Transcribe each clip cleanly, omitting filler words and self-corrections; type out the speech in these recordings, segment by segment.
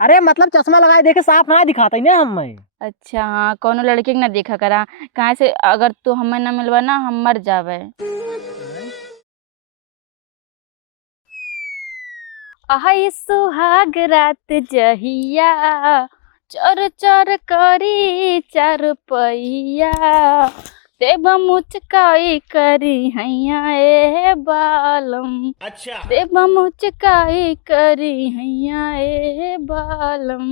अरे मतलब चश्मा लगाए देखे साफ ना दिखाता ना हमें। अच्छा हाँ, कोनो लड़के के ना देखा करा। कहाँ से अगर तू हमें ना मिलवा ना हम मर जावे। आई सुहाग रात जहिया, चर चर करी चार पहिया, देव मुचकाई करी हैया ए बालम। अच्छा देव मुचकाई करी हैया ए बालम,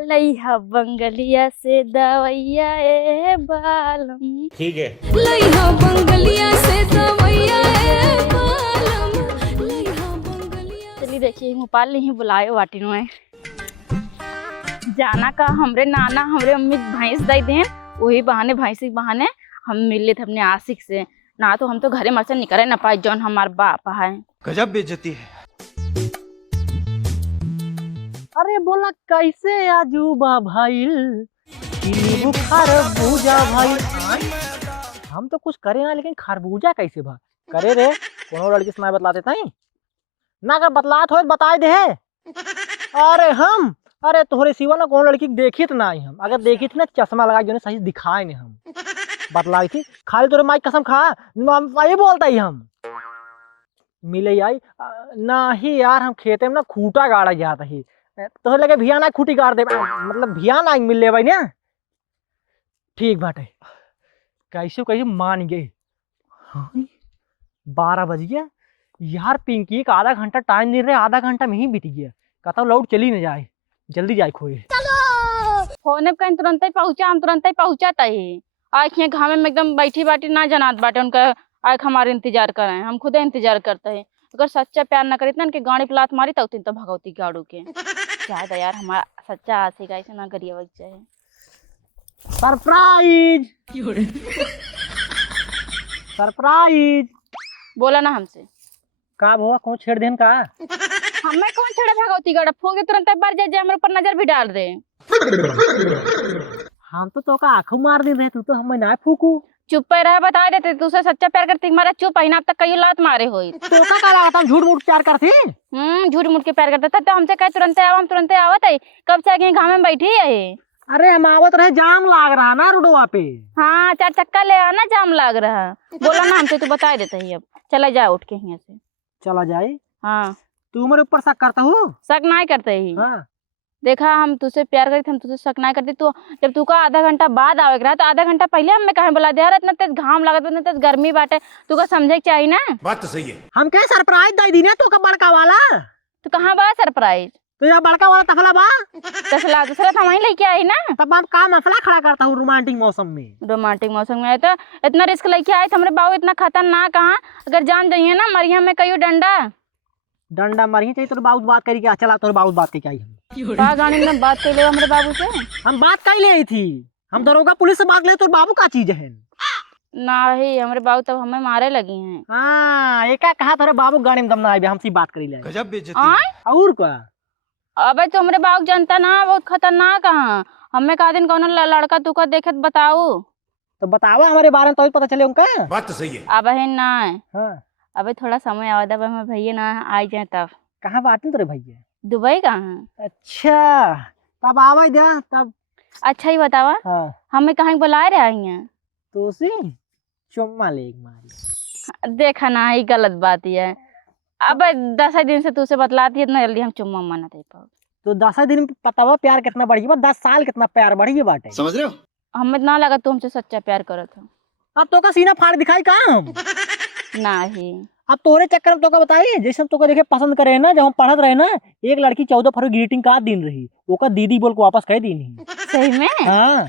लइहा बंगलिया से दवैया ए बालम। ठीक है। लइहा बंगलिया से दवैया ए बालम, लइहा बंगलिया। चलिए देखिए भोपाल नहीं बुलाए वाटिनो है जाना का। हमरे नाना हमरे अम्मी भैंस दे दें, वही बहाने भैंसी बहाने हम मिल लेते अपने आशिक से। ना तो हम तो घरे मर से निकले ना पाए जौन हमार बाप है। गजब बेइज्जती है। अरे बोला कैसे आजूबा भाईल बुखार बूजा भाई। हम तो कुछ करे ना लेकिन खरबूजा कैसे भा करे रे। कोनो लड़की से मैं बतलाते थे ना, अगर बतलात हो बताए दे। अरे तोहरे सिवा ना कोनो लड़की देखी तो ना ही हम, अगर देखी थी ना चश्मा लगा जो सही दिखाए नहीं हम बतलाई थी। खाली तोरे माई कसम खा ये बोलता ही हम मिले आई ना ही यार। हम खेते में ना खूटा गाड़ा जाता ही तो लगे भिया ना खूटी गाड़ दे, मतलब भिया ना मिल ले भाई ना। ठीक बाटे कैसे कैसे मान गए। हाँ 12 बज गया यार। पिंकी का आधा घंटा टाइम दे रहे, आधा घंटा में ही बीत गया। कहता लौट चली न जाए, जल्दी जाए खोए। फोन कहीं तुरंत ही पहुंचा, हम तुरंत ही पहुंचाता ही। आँखें घामे में एकदम बैठी बाटी ना जनात बाटे उनका। आँख हमारे इंतजार कर रहे हैं, हम खुद इंतजार करते हैं। अगर सच्चा प्यार ना करी ना उनके गाड़ी पे लात मारी तो भगवती गाड़ू के शायद यार हमारा सच्चा आशिक ऐसे ना करिए बच्चा है। सरप्राइज सरप्राइज बोला ना हमसे का हुआ कौन छेड़ देन का। हमें कौन छेड़ा भगवती गाड़ा फोड़ के तुरंत बार जाए हमारे ऊपर नजर भी डाल दे। हम तो का आंखों मार दे रहे, तू तो हमें ना फूकू। चुप पे रह, बता देते तुझसे सच्चा प्यार करती हमारा चुप है ना। अब तक कई लात मारे हो तो का लगा हम झूठ मूठ प्यार करते। झूठ मूठ के प्यार करते था तो हमसे कहे तुरंत आओ, हम तुरंत आवत है। कब से आगे घाम में बैठी है। अरे हम आवत रहे, जाम लाग रहा ना रोडवा पे। हाँ 4 चक्का ले आना, जाम लाग रहा। बोला ना हमसे, तू बता देते ही। अब चला जा उठ के यहाँ से। चला जाए। हाँ तू मेरे ऊपर शक करता हूँ। शक नहीं करते ही। हाँ देखा हम तुझसे प्यार करते, हम तुझसे शक नहीं करते। तो जब तू का आधा घंटा बाद आवे रहा तो आधा घंटा पहले हमें कहे बोला दे यार, इतना तेज घाम लागत, इतना तेज गर्मी बाटे, तू का समझे के चाहिए ना। बात तो सही है। हम क्या सरप्राइज दे दी ना तो का बड़का वाला। तो कहाँ बा सरप्राइज? तो यहाँ बड़का वाला तफला बा तसला दूसरा था वहीं लेके आई ना। तब आप का मसला खड़ा करता हूँ रोमांटिक मौसम में। रोमांटिक मौसम में तो इतना रिस्क लेके आए थे हमारे बाबू। इतना खतरनाक कहाँ, अगर जान जाइए ना मरिया में कई डंडा डंडा मारिए चाहिए तो बाबू बात करी क्या। चला तो बाबू बात के क्या गाड़ी में बात कर ले हमारे बाबू से। हम बात कर ले थी, हम दरोगा पुलिस से बात ले तो बाबू का चीज है नहीं। हमारे बाबू तब हमें मारे लगी हैं। हाँ एक कहा था बाबू गाड़ी में दम ना आए हमसे बात करी ले। गजब बेइज्जती है। और क्या अबे तो हमारे बाबू जनता ना बहुत खतरनाक कहाँ। हमें कहा दिन कौन लड़का तू का देखे बताओ तो बतावा हमारे बारे में तो पता चले उनका। बात तो सही है। अब है ना। हाँ अबे थोड़ा समय आवा दबा मैं भैया ना आ जाए तब। कहाँ बात तेरे भैया? दुबई कहाँ? अच्छा तब आवा दे तब। अच्छा ही बतावा। हाँ हमें कहीं बुला रहे हैं तो सी चुम्मा ले मारी। देखा ना ही गलत बात ही है। अब 10 दिन से तुझसे बतलाती है, इतना जल्दी हम चुम्मा माना दे पाओ। तो 10 दिन में पता हुआ प्यार कितना बढ़ी है, 10 साल कितना प्यार बढ़ी है बाटे। समझ रहे हो? हमें ना लगा तू हमसे सच्चा प्यार करो था। अब तो का सीना फाड़ दिखाई काम नहीं। अब तोरे चक्कर में तो का बताइए जैसे हम तो का देखे पसंद करे ना, जब हम पढ़त रहे ना एक लड़की 14 फरवरी ग्रीटिंग कार्ड दिन रही, वो का दीदी बोल को वापस कह दी नहीं। सही में? हाँ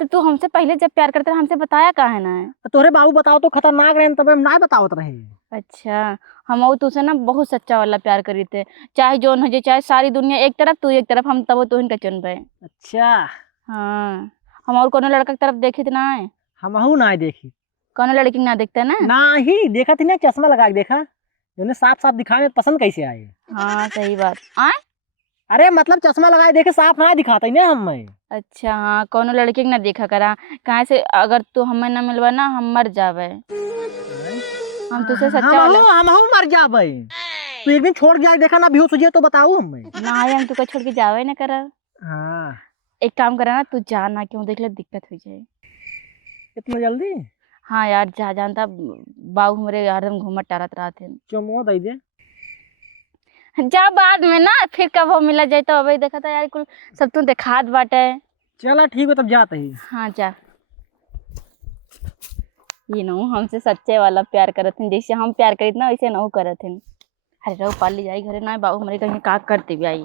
तो तू हमसे पहले जब प्यार करते हमसे बताया कहा है ना। तोरे बाबू बताओ तो खतरनाक रहे तब हम ना बतावत रहे। अच्छा हम तुझसे ना बहुत सच्चा वाला प्यार करी थे, चाहे जो हो जाए, चाहे सारी दुनिया एक तरफ तू एक तरफ, हम तब तो इनका चुन पे। अच्छा हाँ हम और कोनो लड़का की तरफ देखे थे ना है। हम ना देखी कोनो लड़की ना देखते ना ही देखा थी ना, चश्मा लगा के देखा उन्हें साफ साफ दिखाने पसंद कैसे आए। हाँ सही बात। आए अरे मतलब चश्मा लगाए देखे साफ ना दिखाता ना हमें। अच्छा हाँ कोनो लड़के के ना देखा करा। कहाँ से अगर तू हमें ना मिलवा ना हम मर जावे। हम तुझसे सच्चा वाला हम मर जाबे। तू एक दिन छोड़ के जाए देखा ना बेहोश हो जाए तो बताऊ हमें। ना आए हम तुका छोड़ के जावे ना कर। हाँ एक काम करा ना, तू जा ना, क्यों देख ले दिक्कत हो जाए। इतना जल्दी हाँ यार, जा जानता बाबू हमरे हरदम घूमत टहरत रहते। चमो दई दे। जा बाद में ना, फिर कब हो मिला जाए तो अभी देखा था यार कुल सब तू दिखात बाटे। चला ठीक है तब जाते ही। हाँ जा। ये नहु हमसे सच्चे वाला प्यार करत हन, जैसे हम प्यार करित ना वैसे नहु करत हन। अरे रहो पाली जाई घरे ना, बाबू हमरे कहीं का करते भी आई।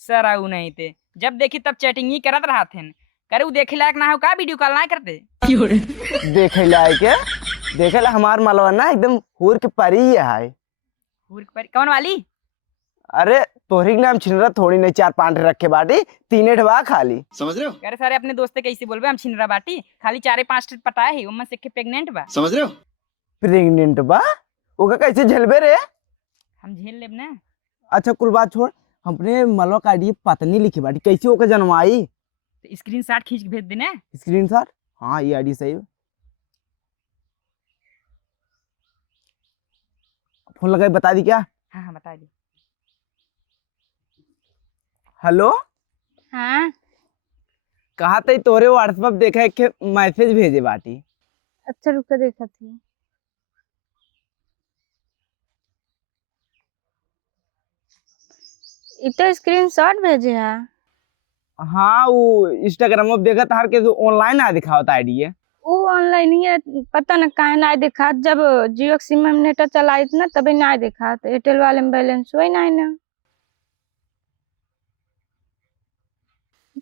सर आऊ नहीं थे, जब देखी तब चैटिंग ही करत रहा थे। करे उ देखे लायक ना हो का, वीडियो कॉल ना करते। देखे लायक है, देखे ला हमार मालवा ना एकदम हूर के परी ही है। कौन वाली? अरे तोहरी के नाम छिनरा थोड़ी नहीं, 4-5 रखे बाटी, 3 ढवा खाली। समझ रहे हो? करे सारे अपने दोस्त कैसे बोलबे हम छिनरा बाटी, खाली 4-5 पटाए ही, उम्मा से के प्रेग्नेंट बा। समझ रहे हो? प्रेग्नेंट बा? ओका कैसे झेलबे रे? हम झेल लेब ना। अच्छा कुल बात छोड़, हमने मलवा का आईडी पत्नी लिखी बाटी, कैसे ओका जन्माई? तो स्क्रीनशॉट खींच के भेज देना। स्क्रीनशॉट? हाँ ये आईडी सही है। फोन लगाई बता दी क्या? हाँ हाँ बता दी। हेलो, हाँ कहा थे तोरे व्हाट्सएप देखा के मैसेज भेजे बाटी। अच्छा रुक देखा थी। इतना स्क्रीनशॉट भेजे है। हाँ वो इंस्टाग्राम में देखा था के ऑनलाइन आ दिखावत आईडी है। वो ऑनलाइन ही है, पता न काहे ना देखा। जब जियो के सिम में नेट चलाई ना तभी ना देखा, एयरटेल वाले में बैलेंस हुआ ही ना।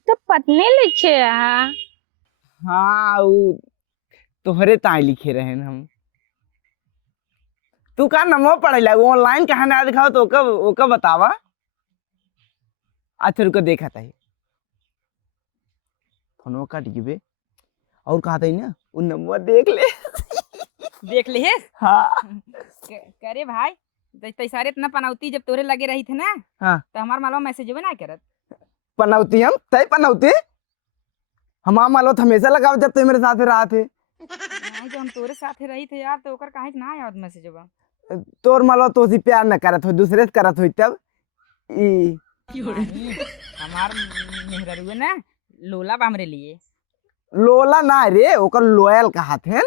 तो पत्नी लिखे है। हाँ वो तोहरे ताई लिखे रहे न हम। तू का नमो पढ़े ला ऑनलाइन कहाँ ना दिखाओ तो ओका बतावा। अच्छा रुको देखा था फोनो काट गिबे और कहा था ना वो नंबर देख ले। देख ले। हाँ करे भाई तैसारे इतना पनौती जब तोरे लगे रही थे ना। हाँ तो हमार मालवा मैसेज ना करत। पनौती हम तय पनौती हमार मालो हमेशा लगाओ जब तू मेरे साथ रहा थे। नहीं जो हम तोरे साथे रही थे यार, तो ओकर काहे ना याद मैसेज बा। तोर मालो तो सी प्यार न करत हो, दूसरे से करत हो तब ई हमार मेहररुए ना लोला बा हमरे लिए। लोला ना रे ओकर लोयल कहा थे।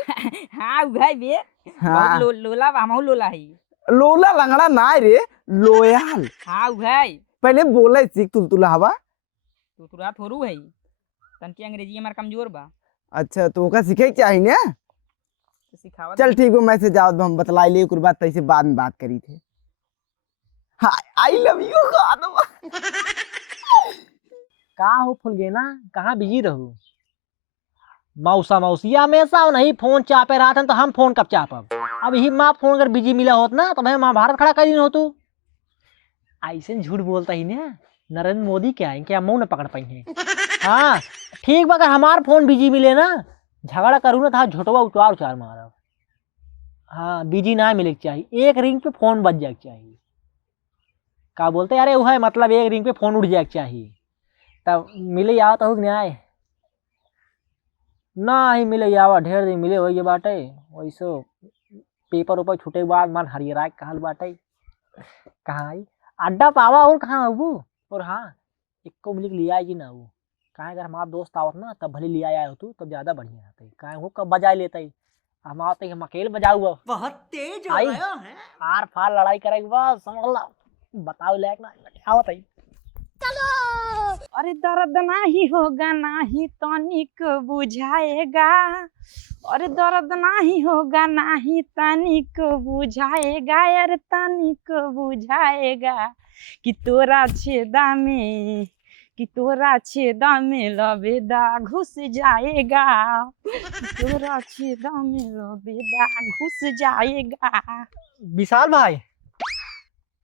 हाँ भाई बे। हाँ लोला बा, हमहू लोला ही। लोला लंगड़ा ना रे लोयल। हाँ भाई पहले बोले सीख तुलतुला हवा। तू तुरा थोरू है, तनकी अंग्रेजी हमार कमजोर बा। अच्छा तो ओका सीखे के चाहिए ना। तो सिखावत चल ठीक है मैसेज आओ हम बतला लिए कुछ बात तैसे बाद में बात करी थे। हाँ आई लव यू कहाँ हो फुल गए ना, कहाँ बिजी रहू? मौसा मौसी हमेशा नहीं फोन चापे रहा था, तो हम फोन कब चापब? अब ही माँ फोन अगर बिजी मिला होत ना तो मैं महाभारत खड़ा कर हो। तू ऐसे झूठ बोलता ही ना, नरेंद्र मोदी क्या है क्या मुंह न पकड़ पाई है। हाँ ठीक बा, अगर हमार फोन बिजी मिले ना झगड़ा करूँ ना था झोटवा उचार उचार मारब। हाँ बिजी ना मिले के चाहिए, एक रिंग पे फोन बज जाए चाहिए। का बोलते अरे वो है मतलब एक रिंग पे फोन उड़ जाए चाहिए, तब मिले आओ तो न्याय ना ही मिले आवा। ढेर दिन मिले वही बाटे, वैसो पेपर ऊपर छूटे के बाद मन हरियरा कहल बाटे। कहाँ आई अड्डा पावा और कहाँ अबू। और हाँ एक को मिल लिया जी ना वो, कहाँ अगर हमारा दोस्त आवत ना तब भले लिया आया हो तू तब ज्यादा बढ़िया रहते। कहाँ वो कब बजा लेते हम आते हम अकेले बजाऊ। बहुत तेज हो आई रहा है। आर फार लड़ाई करेगी बस समझ ला, बताओ लायक ना आवत है। अरे दर्द नहीं होगा नहीं तनिक बुझाएगा। अरे दर्द नहीं होगा नहीं तनिक बुझाएगा। अरे तनिक बुझाएगा कि तोरा छेदा में लबेदा घुस जाएगा। तोरा छेदा में लबेदा घुस जाएगा। विशाल भाई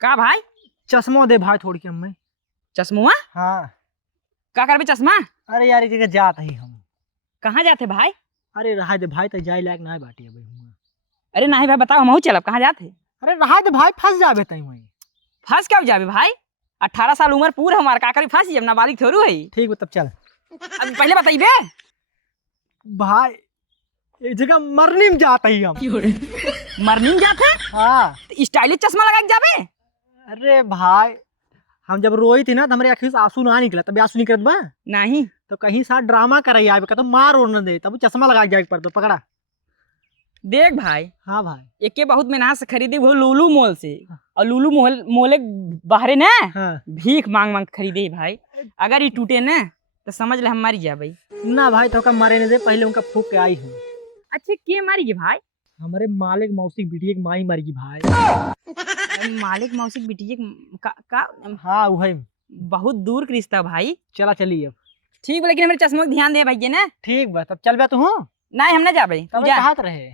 का भाई? चश्मा दे भाई थोड़ी के हमें। चश्मा? हाँ का करबे चश्मा? अरे यार एक जगह जात है हम। कहाँ जाते भाई? अरे रहा दे भाई तो जाए लायक ना बाटी अबे हुआ। अरे नहीं भाई बताओ, हम चलब कहाँ जाते? अरे रहा दे भाई फंस जाबे तई वहीं। फंस कब जाबे भाई? 18 साल उम्र पूरा हमार का करी फांसी, अब नाबालिग थोड़ू है। ठीक बा तब चल। अब पहले बताइबे। भाई एक जगह मरनी में जाता ही हम। मरनी में जाते हाँ। तो स्टाइलिश चश्मा लगा के जाबे। अरे भाई हम जब रोई थी ना तो हमारे आँखों से आंसू ना निकला, तब आंसू निकलत बा नहीं तो कहीं साथ ड्रामा कराई आवे तो मार और न दे, तब चश्मा लगा के जाए पड़ता। पकड़ा। देख भाई, हाँ भाई। एके बहुत मेहनत से खरीदी वो लुलु मॉल से, और लुलु मॉल मोले बाहरे ना हाँ। भीख मांग मांग खरीदे भाई। अगर ये टूटे ना तो समझ ले हम मर जा भाई। ना भाई तो का मारे नहीं दे, पहले उनका फूक के आई हूँ। अच्छा के मारी भाई? हमारे मालिक मौसी बिटिया की माई मर गई भाई। मालिक मौसी बिटिया का हाँ वही। बहुत दूर का रिश्ता भाई। चला चली अब। ठीक बा, लेकिन हमारे चश्मा को ध्यान दे भाई ना। ठीक बा तब चल बा तू। नहीं हम ना जा भाई, तू तब जा। कहाँ रहे।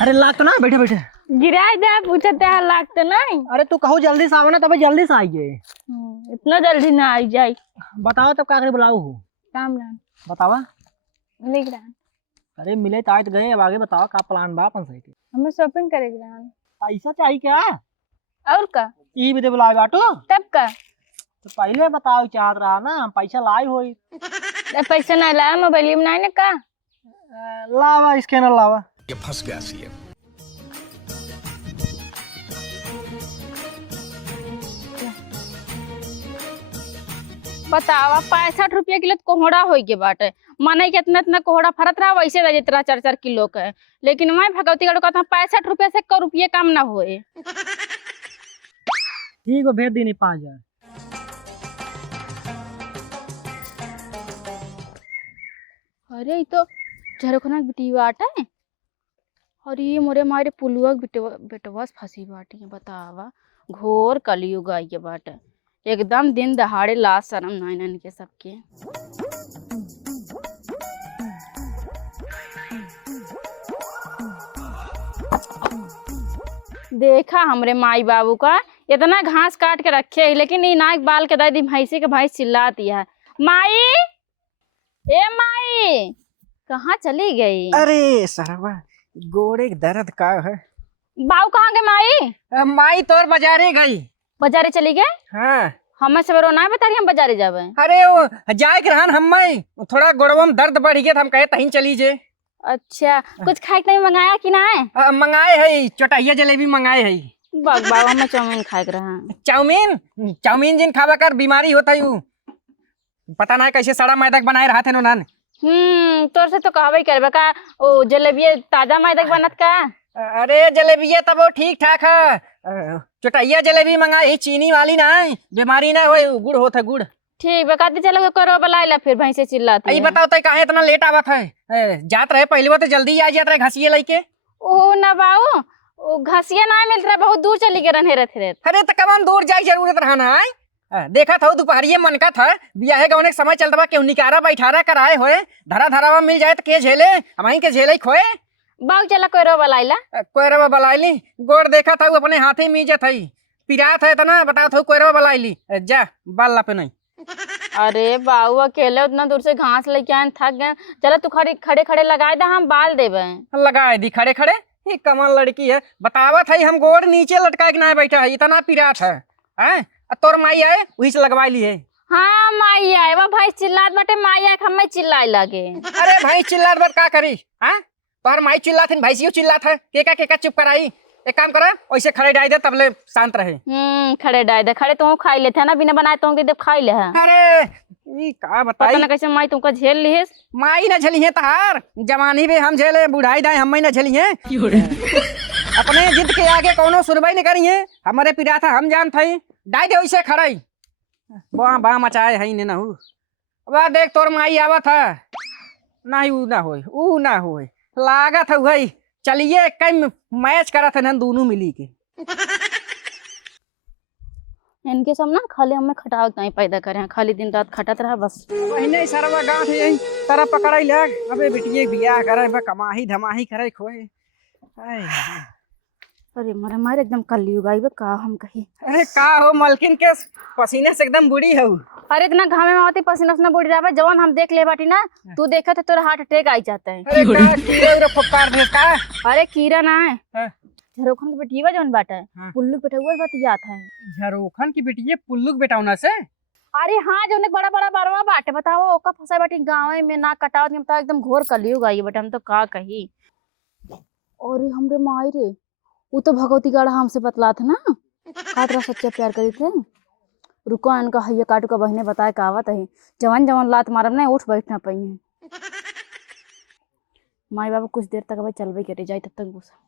अरे लाग तो ना, बैठे बैठे। गिरा दे, पूछते हैं लाग तो नहीं। अरे तू कहो जल्दी से आवे ना, तब जल्दी से आइए। इतना जल्दी ना आई जाए। बताओ तब का करे बुलाऊ हो। काम ना बतावा। लिख रहा। अरे मिले तो आए तो गए, अब आगे बताओ का प्लान बा अपन सही के। हमें शॉपिंग करेगा। पैसा चाहिए क्या? और का? ई भी दे बुलाए बाटो। तब का? तो पहले बताओ चाहत रहा ना, हम पैसा लाए होई। पैसा ना लाया, मोबाइल में नहीं का। लावा स्कैनर लावा। ये फंस गया सीएम। बतावा 65 रुपया किलो कोहड़ा हो के बाटे। माने के इतना इतना कोहड़ा फरत रहा, वैसे रह जितना 4-4 किलो का। लेकिन मैं भगवती गढ़ कहता 65 रुपया से 1 रुपये कम ना होए। ठीक है भेज दी नहीं 5000। अरे ये तो झरखना बिटिया आटा है। और ये मोरे मारे पुलुआ बेटवा फंसी बाटी है। बतावा घोर कलयुग आई के बाटे। एकदम दिन दहाड़े लाश शर्म नाइन के सबके। देखा हमरे माई बाबू का इतना घास काट के रखे है, लेकिन ये नाक बाल के दादी भैंसी के भैंस चिल्लाती है। माई, ए माई, कहाँ चली गई? अरे सरवा गोड़े के दर्द का है। बाऊ कहाँ गए माई? माई तोर बाजारे गई। बाजारे चली गए? हाँ। हमें सवेरो ना बता रही हम बाजारे जावे। अरे वो जाए के रहन हम थोड़ा गोड़वा में दर्द बढ़ गया था, हम कहे तहीं चली जे। अच्छा, कुछ खाए के नहीं मंगाया कि ना? मंगाए है, चौटाइया जलेबी मंगाए है। बाबा में चाउमीन खाए के रहा। चाउमीन चाउमीन जिन खावा कर बीमारी होता है, पता ना कैसे सड़ा मैदा बनाए रहा थे नोनन। तोर से तो कहवे करबे का ओ जलेबी ताजा मैदा के बनत का। अरे जलेबिया तब वो ठीक ठाक है, चौटाइया जलेबी मंगाई है, चीनी वाली ना, बीमारी ना हो, गुड़ होता है गुड़। ठीक बे, कहती चलो करो बुलाइला, फिर भैंसे चिल्लाती है। बताओ तो काहे इतना लेट आवत है? जात रहे पहले वो तो जल्दी आ जात रहे घसिए लेके। ओ ना बाऊ, ओ घसिया ना मिल रहा, बहुत दूर चली गए रहने थे। अरे तो कम दूर जाए जरूरत रहना है। देखा था दोपहरिये मन का था, बियाहे का समय चलता बा, केहू निकारा बैठारा कराए होए, धरा धरावा मिल जाए तो के झेले, हमारी के झेले खोए। बाऊ चला कोयरो बुलाइला। कोयरवा बलाइली, गोड़ देखा था अपने हाथे मीजत है, पिरात है तना बताओ था कोयरवा बलाइली। जा बाल पे नहीं। अरे बाऊ अकेले उतना दूर से घास लेके आए, थक गए। चलो तू खड़े खड़े लगाए दे, हम बाल देवे। लगाए दी खड़े खड़े, ये कमल लड़की है। बतावत है हम गोड़ नीचे लटका के ना बैठा है, इतना पिरात है। तोर माई आए वही से लगवा ली है। हाँ माई आए, वो भाई चिल्लात बाटे, माई आए हमें चिल्लाए लगे। अरे भाई चिल्लात बात का करी? तोहर माई चिल्लात है, भैंसियो चिल्लात है, केका चुप कराई। एक काम करा, वैसे खड़े डाल दे तब ले शांत रहे। खड़े डाल दे, खड़े तुम खाई लेते है ना, बिना बनाए तुम दे खाई ले है। अरे ये का बताई ना कैसे माई तुमको झेल ली है। माई ना झेली है तहार, जवानी भी हम झेले, बुढ़ाई दाई हम ना झेली है। अपने जिद के आगे कोनो सुनवाई नहीं करी है, हमारे पिरा था हम जान थे, डाई दे वैसे खड़ाई बा मचाए है ने ना हूँ। अब देख तोर माई आवा था, नहीं ऊ ना होए लागत है भाई। चलिए कई मैच करा था ना दोनों मिली के। इनके सब ना खाली हमें खटाव नहीं पैदा करे, खाली दिन रात खटत रहा बस। वही नहीं सरवा गांठ यही तरह पकड़ाई लग। अबे बेटिए बियाह करे, कमाही धमाही करे खोए। अरे मारे मारे एकदम कलयुग आई बे का हम कही। अरे का हो मलकिन के पसीने से एकदम बुढ़ी हो। अरे इतना घामे में आती पसीना पसीना बुढ़ जावे जवन हम देख ले बाटी ना तू देखे तो तोरा हार्ट अटैक आई जाता है। अरे का कीड़ा उड़ा फुफकार भेज का। अरे कीड़ा ना है हाँ। झरोखन के बेटिया जवन बाटा है हाँ। पुल्लू बेटा हुआ बतियात है। झरोखन की बेटी पुल्लुक बेटाउना से। अरे हाँ जो बड़ा बड़ा बारवा बाटे बताओ ओका फंसा बाटी गाँव में ना कटावत के बताओ एकदम घोर कलयुग आई बेटा हम तो का कही। अरे हमरे माई रे वो तो भगवती गाड़ा हमसे बतलात ना का तेरा सच्चा प्यार करी थे। रुको इनका हैया काटू का बहने बताए का आवत है जवान जवान लात मारब ना उठ बैठ ना पाई है। माई बाबू कुछ देर तक भाई चलबे करे जाए तब तक गुस्सा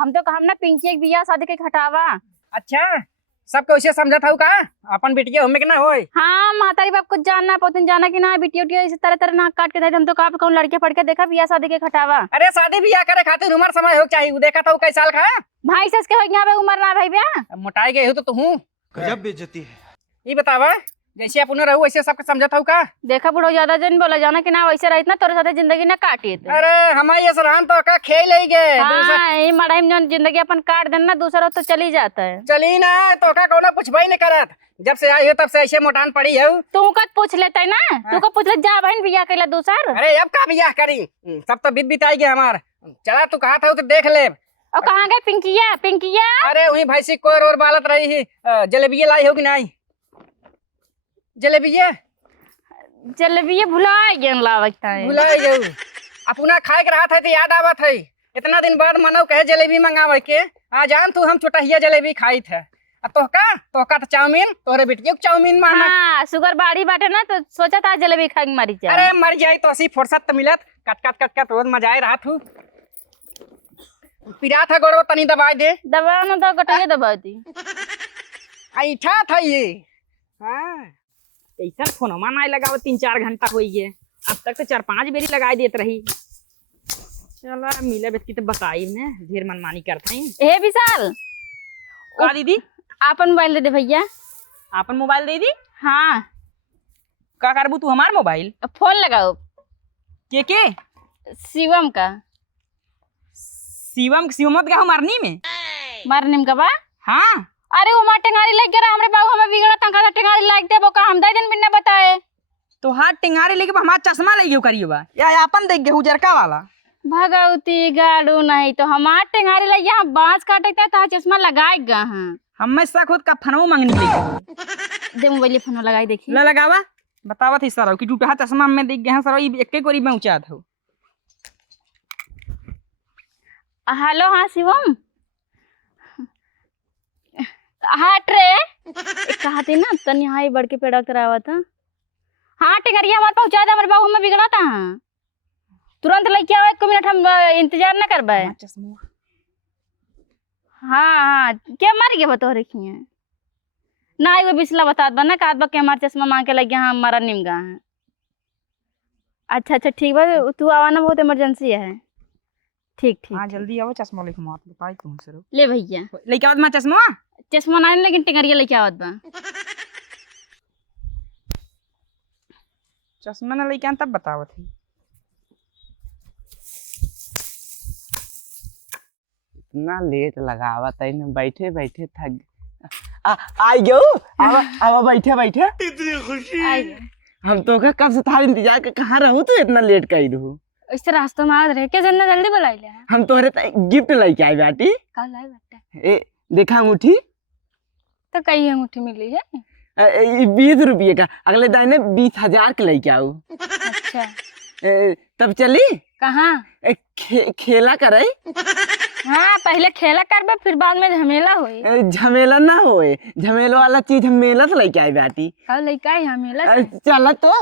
हम तो कहम ना पिंकी एक बियाह शादी के हटावा। अच्छा सबको उसे समझा था का अपन बेटिया हमें के ना होए। हाँ मातारी बाप कुछ जानना पोतन जाना कि ना बिटिया उटिया इस तरह तरह नाक काट के दे हम तो का कौन लड़के पढ़ के देखा बियाह शादी के खटावा। अरे शादी बियाह करे खातिर उम्र समय हो चाहिए। वो देखा था वो कई साल का है। भाई सस के हो यहाँ पे उम्र ना भाई ब्याह मोटाई गए हो तो तू गजब बेइज्जती है। ये बतावा जैसे अपन रहू वैसे सबके समझा था का। देखा बुढ़ो ज्यादा जन बोला जाना कि ना वैसे रहित ना तोरे साथे जिंदगी ना काटी। अरे हमारी असरान तो का खेल ही गए। हाँ ये मड़ाई में जौन जिंदगी अपन काट देना दूसरा तो चली जाता है। चली ना तो का कोनो कुछ भाई नहीं करत। जब से आई हो तब से ऐसे मोटान पड़ी है। तू का पूछ लेता है ना तू का पूछ ले जा बहन बियाह कैला दूसर। अरे अब का बियाह करी सब तो बीत बिताई गए हमार। चला तू कहा था तो देख ले। और कहाँ गए पिंकिया पिंकिया। अरे वही भैंसी कोर और बालत रही है। जलेबिया लाई हो कि नहीं। जलेबिया जलेबी भुला गया लावता है। भुला गयो अपना खाए के रहा था तो याद आवत है। इतना दिन बाद मनो कहे जलेबी मंगावे के आ जान तू हम चुटहिया जलेबी खाई थे। अब तोहका तो चाउमीन तोहरे बेटियों को चाउमीन माना। हाँ शुगर बाड़ी बाटे ना तो सोचा था जलेबी खा के मरी जाए। अरे मर जाई तो ऐसी फुर्सत तो मिलत कट कट कट कट रोज मजाए रहा तू। पिरा था गोड़ो तनी दबाई दे। दबा ना तो कटैया दबा दी। ऐठा था ये। हाँ ऐसा फोनमा नहीं लगाओ 3-4 घंटा हो गए। अब तक तो 4-5 बेरी लगाई देत रही। चला मिले बेटी तो बताई ने ढेर मनमानी करते हैं। ए विशाल का दीदी आपन मोबाइल दे दे भैया। आपन मोबाइल दे दी। हाँ का करबू तू हमार मोबाइल। अब फोन लगाओ के शिवम का। शिवमत का मारनी में मारने में कबा। हाँ अरे वो मार टेंगारी लग गया हमरे बाबू हमें बिगड़ा तंका टेंगारी लाग दे वो का हम दे दिन बिना बताए। तो हाथ टेंगारे लेके हमारा चश्मा लगी करियो बा या अपन देख गए उजरका वाला। भगवती गाड़ू नहीं तो हमार टेंगारी लग यहाँ बांस काटे तो चश्मा लगाएगा। हाँ हम से खुद का फनवो मांगनी पड़ी। दे मोबाइल फोन लगाई देखी ला लगावा बतावा थी सर कि टूटा चश्मा में देख गए सर एक कोरी में ऊंचा था। हेलो हाँ शिवम हाँ ट्रे कहा थी ना तन यहाँ ही बढ़ के पेड़ करावा था। हाँ टेंगरिया हमारे पहुँचा दे हमारे बाबू में बिगड़ा था। हाँ तुरंत लेके आओ 1 मिनट हम इंतजार न कर पाए। हाँ हाँ क्या मर गया बतो रखी है ना वो बिस्ला बता दो ना काद के हमारे चश्मा मांग के लग गया। हाँ हमारा निमगा है। अच्छा अच्छा ठीक बा तू आवाना बहुत इमरजेंसी है। ठीक ठीक हाँ जल्दी आओ चश्मा लेके मार बताई तुम सर ले भैया लेके आवत मैं चश्मा। चश्मा ना लेकिन टेंगरिया लेके आवत बा। चश्मा ना लेके तब बतावत थी। इतना लेट लगावत है ना बैठे बैठे थक आई गयो। आवा बैठे बैठे इतनी खुशी। हम तो का कब से थार इंतजार कर कहाँ रहू तू इतना लेट कही रहू। इस रास्ते में आ रहे के जन्ना जल्दी बुलाई ले। हम तोहरे गिफ्ट लेके आई बेटी। कल लाई बेटा ए देखा अंगूठी तो कई अंगूठी मिली है। 20 रुपये का अगले दाने 20,000 के लेके आऊ। अच्छा तब चली कहाँ खेला करे। हाँ पहले खेला करबे फिर बाद में झमेला होई। झमेला ना होए झमेला वाला चीज हम मेला से लेके आई बेटी। कल लेके आई झमेला चला तो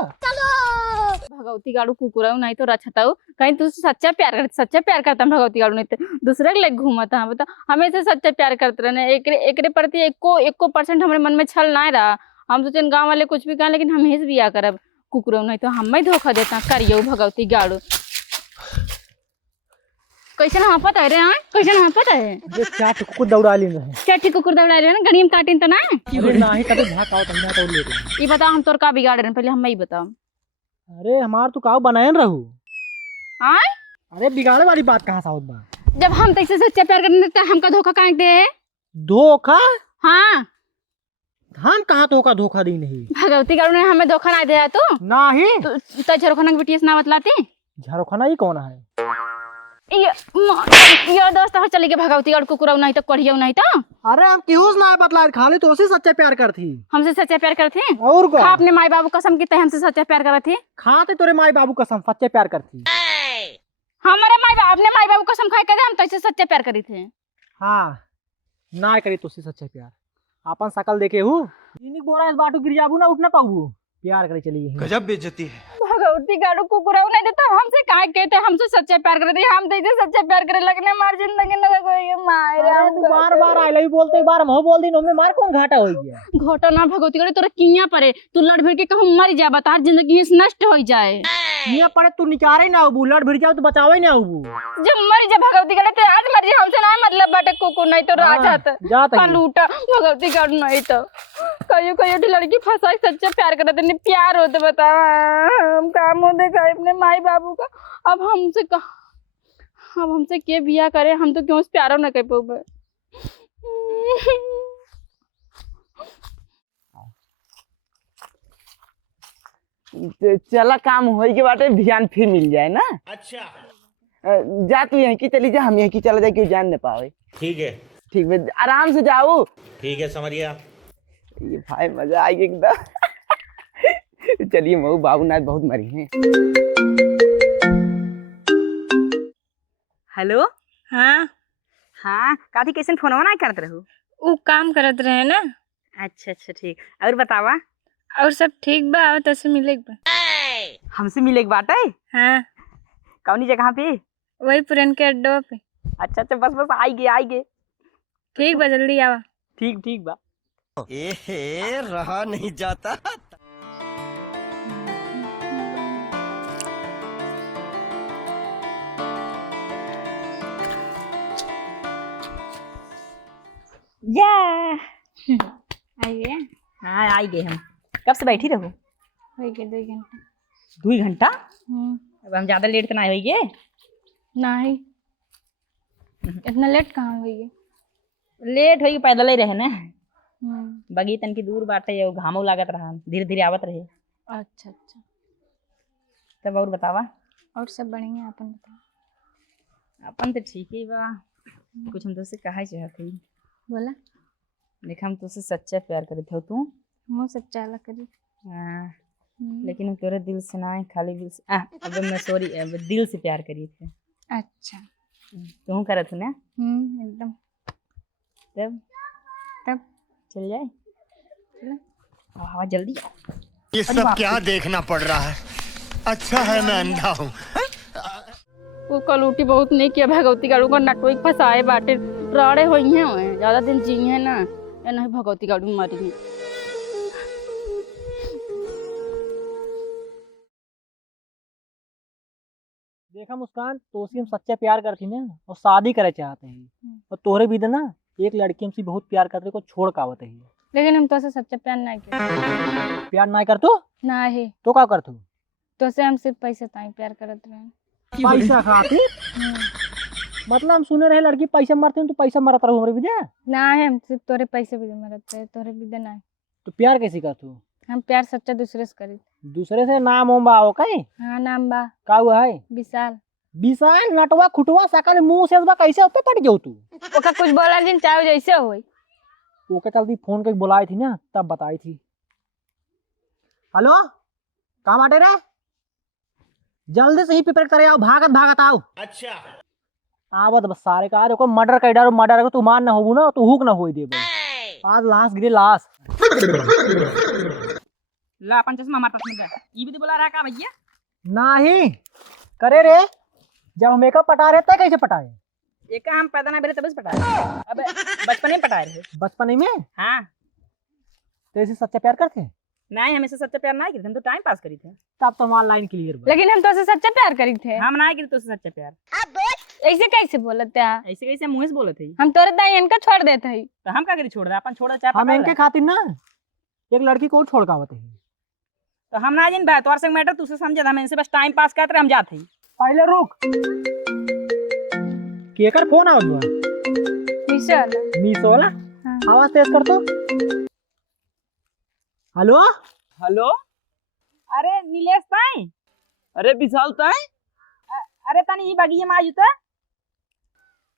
भगवती गाड़ू कुकुराऊ नहीं तो रछताऊ कहीं तू सच्चा प्यार करता भगवती गाड़ू नहीं तो दूसरे के लेके घूमता। हाँ बता हमेशा सच्चा प्यार करते रहने एकरे प्रति एको % हमारे मन में छल नहीं रहा। हम सोचे गाँव वाले कुछ भी कहा लेकिन हम ही बिया करब कुकुराऊ नहीं तो हम ही धोखा देता करियो भगवती गाड़ू। कैसे ना पता है रे। हाँ कैसे ना पता है ये चाट कुकुर दौड़ा ली है। चाटी कुकुर दौड़ा रहे ना गड़ी में काटिन तो ना अरे ना ही कभी भाग आओ तब ना तो ले रहे। ये बता हम तोर का बिगाड़ रहे पहले हम ही बताओ। अरे हमार तो काऊ बनाए न रहू। हाँ अरे बिगाड़े वाली बात कहाँ साउथ बा। जब हम तैसे सच्चा प्यार करने तो हमका धोखा काहे दे? धोखा? हाँ हम कहाँ धोखा दी नहीं। भगवती गाड़ू ने हमें धोखा ना दिया तो नाही। तो झरोखाना की बिटिया से ना बतलाती। झरोखाना ही कौन है? ये दोस्त हो चली के भगवती गाड़ू कुकुरा नहीं तो कढ़िया नहीं तो। अरे हम क्यों ना बतला, खाली तो उसी सच्चा प्यार करती। हमसे सच्चा प्यार करते हैं और खा क्या? अपने माई बाबू कसम की हमसे सच्चा प्यार करते। खाते तोरे माई बाबू कसम सच्चे प्यार करती। हमारे माई बाप अपने माई बाबू कसम खाए कहते हम तैसे सच्चा प्यार करी थे। हाँ ना करी तो सच्चे प्यार। अपन शकल देखे हूँ बोरा इस बाटू गिर जाबू ना उठना पाऊ प्यार करे चली यही। गजब बेइज्जती है। भगवती गाड़ू कुकुरा नहीं देता हमसे काहे कहते हमसे सच्चा प्यार करते हम तैसे सच्चा प्यार करे लगने मार जिंदगी न कोई मारे। अरे तू बार बार आई लव बोलते बार हम बोल दी में मार कौन घाटा हो गया। घोटा ना भगवती गाड़ू तोरा किया पड़े तू लड़ भिड़ के कहूं मर जा बता जिंदगी नष्ट हो जाए। ये पड़े तू निकारे ना उबू लड़ भिड़ जाओ तो बचावे ना उबू। जब मर जा भगवती गाड़ू तो आज मर जा हमसे ना मतलब बाटे कुकुर नहीं तो राजा जात का लूटा भगवती गाड़ू नहीं तो कयो कयो लड़की फंसा सच्चा प्यार करते नहीं प्यार होते बता हम काम हो देखा अपने माई बाबू का। अब हमसे के बिया करे हम तो क्यों प्यारो न कर पाऊँ। चला काम हो के बाटे ध्यान फिर मिल जाए ना। अच्छा जा तू यहीं की चली जा, हम यहीं की चला जाए क्यों जान न पावे। ठीक है। ठीक है आराम से जाओ। ठीक है समरिया। ये भाई मजा आएगी एकदम। चलिए मऊ बाबूनाथ बहुत मरी हैं। हेलो। हाँ हाँ काथी कैसे फोन ना करते रहो? वो काम करत रहे ना। अच्छा अच्छा ठीक। और बतावा और सब ठीक बा और तसे मिले बा। हमसे मिले एक बात है। हाँ कौनी जगह पे? वही पुरन के अड्डा पे। अच्छा अच्छा बस बस आई गए। ठीक बा जल्दी आवा। ठीक ठीक बा। एहे रहा नहीं जाता। या आइए हाँ आई गए हम। कब से बैठी रहो? हो गए 2 घंटा। 2 घंटा? अब हम ज्यादा लेट तो ना होइए। नहीं इतना लेट कहाँ हुई है? लेट होई पैदल ही रहे ना। बगी तन की दूर बाटे घामो लागत रहा धीरे धीरे आवत रहे। अच्छा अच्छा तब और बतावा। और सब बढ़िया अपन बताओ। अपन तो ठीक ही बा। कुछ हम तुझसे कहा चाहत हई। बोला। देख हम तुझसे सच्चा प्यार करत हो तू। मुँह सच्चा ला करी। हाँ लेकिन हम तोरे दिल से ना खाली दिल से अब मैं सॉरी दिल से प्यार करी थे। अच्छा तू करत हो ना? एकदम। तब तब चल जाए। चल हाँ जल्दी आओ। ये सब क्या देखना पड़ रहा है। अच्छा है मैं अंधा हूँ। वो कलूटी बहुत नहीं किया भगवती गाड़ू का नटोई फंसाए बाटे राड़े हुई हैं ज्यादा दिन जी है ना या नहीं भगवती गाड़ू मरी है। देखा मुस्कान तो हम सच्चा प्यार करती ना और शादी करे चाहते हैं और तोहरे भी ना एक लड़की हमसे बहुत प्यार करते को छोड़ का आवत है। लेकिन हम तो से सच्चा प्यार नहीं करते। प्यार ना कर तू नहीं तो क्या कर तू? तो से हम सिर्फ पैसे ताई प्यार करत रहे। पैसा खाती मतलब हम सुने रहे लड़की पैसा मारते हैं तो पैसा मारता रहो हमारे विद्या ना है हम सिर्फ तोरे पैसे भी मरत रहे तोरे भी देना है। तो प्यार कैसे कर तू? हम प्यार सच्चा दूसरे से करी। दूसरे से नाम ओम बा कहीं हाँ नाम बा का हुआ है? विशाल। विशाल नटवा खुटवा सकल मुंह से बा कैसे ऊपर पट जाऊ तू? ओका कुछ बोला दिन चाहे जैसे होई। ओके चलती फोन करके बुलाई थी ना तब बताई थी। हेलो कहाँ बाटे रे? जल्दी से ही पेपर करे आओ भागत आओ। अच्छा आवत बस सारे का देखो मर्डर कर डारो मर्डर तू मान ना होबू ना तो हुक ना होई देबे। आज लाश गिरे लाश। ला अपन चश्मा मारता समझ ई भी बोला रहा का भैया? नहीं करे रे जब मेकअप पटा रहे थे कैसे पटाए? एक हम पैदा ना बेरे तब से पटाए। अब बचपन में पटाए रहे। बचपन में हाँ तो ऐसे सच्चा प्यार करते? नहीं हमें से सच्चा प्यार नहीं करते हम तो टाइम पास करी थे। तब तो हमारा लाइन क्लियर बा। लेकिन हम तो से सच्चा प्यार करी थे। हम नहीं करते तो सच्चा प्यार। ऐसे कैसे बोलते हैं? ऐसे कैसे मुंह से बोले थे? हम तोरे दाई इनका छोड़ देते हैं। तो हम का करी छोड़ दे अपन छोड़ चाहे हम इनके खातिर ना एक लड़की को छोड़ का होते हैं। तो हम ना जिन बात और से मैटर तुझसे समझे हम इनसे बस टाइम पास करते हम जाते हैं। पहले रुक केकर फोन आवत बा? विशाल मीशो वाला? हाँ। आवाज तेज कर तो। हेलो हेलो अरे नीलेश ताई, अरे विशाल ताई अरे तनी ई बगिए में आजुता।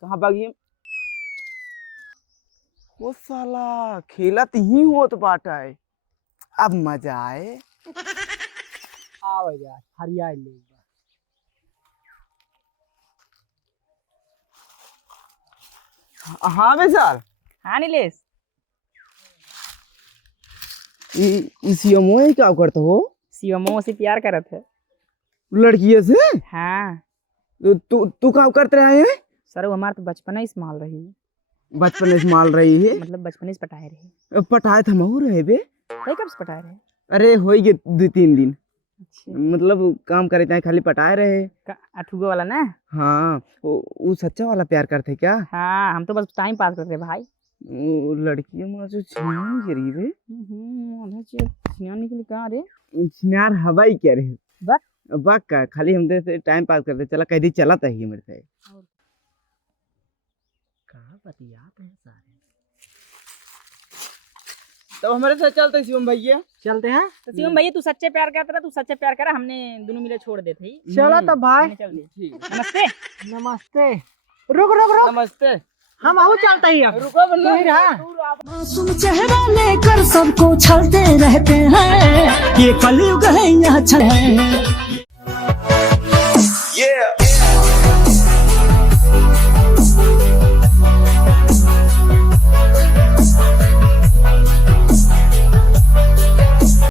कहाँ भागी? वो साला खेलत ही होत बाटा है, अब मजा आए। आवे यार हरिया ले हाँ विशाल, हाँ नीलेश, इसी मोह क्या करते हो? शिवमो से प्यार करत है। लड़की से? हाँ तू क्या करते रहे हैं? सर वो हमारा तो बचपन ही माल रही है, बचपन से माल रही है, मतलब बचपन से पटाए रहे। पटाए थमहू रहे बे? कई कब से पटाए रहे? अरे हो गए 2-3 दिन, अच्छा मतलब काम करे थे खाली पटाए रहे। अठुगो वाला ना? हाँ वो सच्चा वाला प्यार करते क्या? हाँ हम तो बस टाइम पास करते भाई। वो लड़की में जो छिनानी करी बे, छिनाने के लिए कहाँ रे? छिनार हवाई क्या रहे बक? बक का खाली हम दे टाइम पास करते, चला कह दी चला था ही मेरे से। कहाँ बतियात हैं सारे। तब हमारे साथ चलते शिवम भैया। चलते हैं। तो शिवम भैया तू सच्चे प्यार करता रहा, तू सच्चे प्यार करा, हमने दोनों मिले छोड़ देते ही। चलो तब भाई। हमने चल दिए। नमस्ते। नमस्ते। रुक रुक रुक, नमस्ते। हम आओ चलते ही अब। रुको तू ही रहा। मासूम चेहरा लेकर सबको छलते रहते हैं, ये कलयुग है यहाँ छल है।